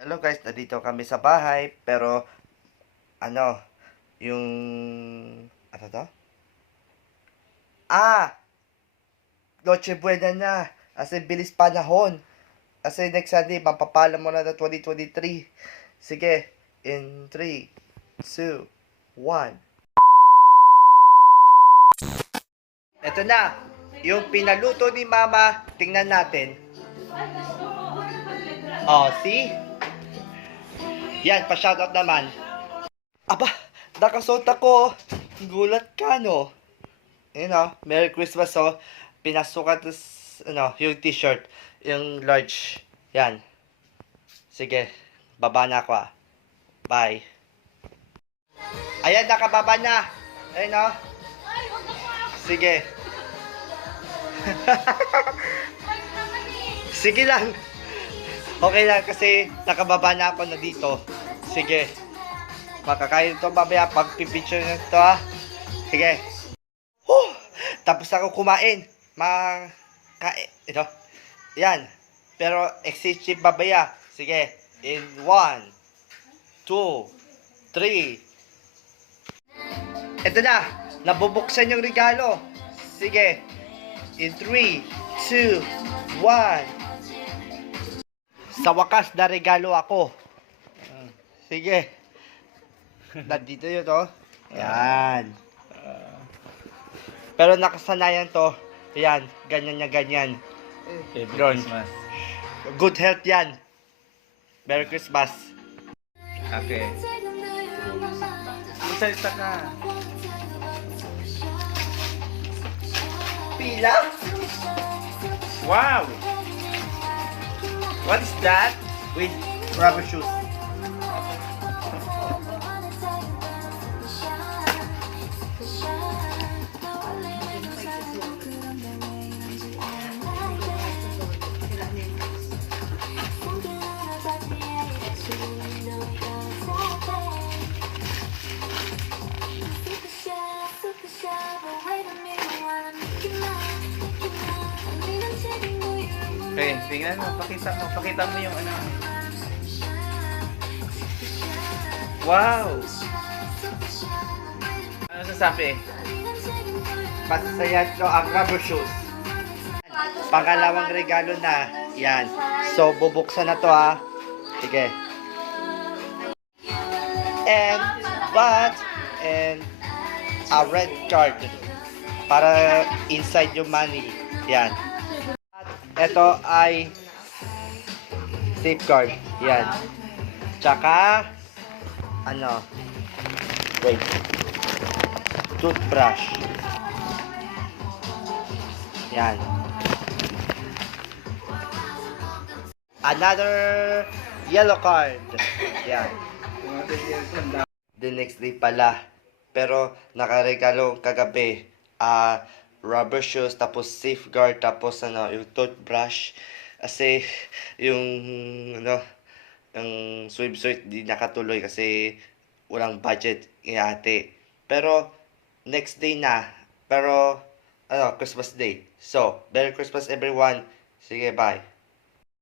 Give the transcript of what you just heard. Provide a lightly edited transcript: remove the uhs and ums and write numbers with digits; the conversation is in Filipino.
Hello guys, nandito kami sa bahay, pero ano, yung ano to? Noche Buena na. Kasi bilis panahon. Kasi next Sunday, mapapala mo na 2023. Sige, in 3, 2, 1. Ito na, yung pinaluto ni Mama. Tingnan natin. Oh, see? Yan, pa-shoutout naman. Aba, nakasuot ako. Gulat ka, no? Yun o, Merry Christmas o. Pinasukat yung t-shirt. Yung large. Yan. Sige, baba na ako Bye. Ayan, nakababa na. Ayun o. Sige. Sige lang. Okay lang kasi nakababa na ako na dito. Sige. Makakain ito mamaya pag pipicture na ito Sige. Tapos ako kumain. Ito. Yan. Pero exchange babaya. Sige. In 1, 2, 3. Ito na. Nabubuksan yung regalo. Sige. In 3, 2, 1. Sa wakas na regalo ako. Sige. Nandito yun Yan. Pero nakasanayan to. Yan. Ganyan niya ganyan. Christmas. Good health yan. Merry Christmas. Okay. Magsalita ka. Pila? Wow! What is that? With rubber shoes. Okay, tingnan mo. Pakita mo yung ano. Wow! Ano sasabi? Masaya to ang rubber shoes. Pangalawang regalo na. Yan. So, bubuksan na to Sige. And a red card para inside yung money. Yan. Ito ay safeguard. Yan. Tsaka wait. Toothbrush. Yan. Another yellow card. Yan. The next day pala. Pero nakaregalo kagabi. Rubber shoes, tapos safeguard, tapos yung toothbrush. Kasi yung yung swimsuit di nakatuloy kasi walang budget ate. Pero next day na. Pero Christmas Day. So, Merry Christmas everyone. Sige, bye.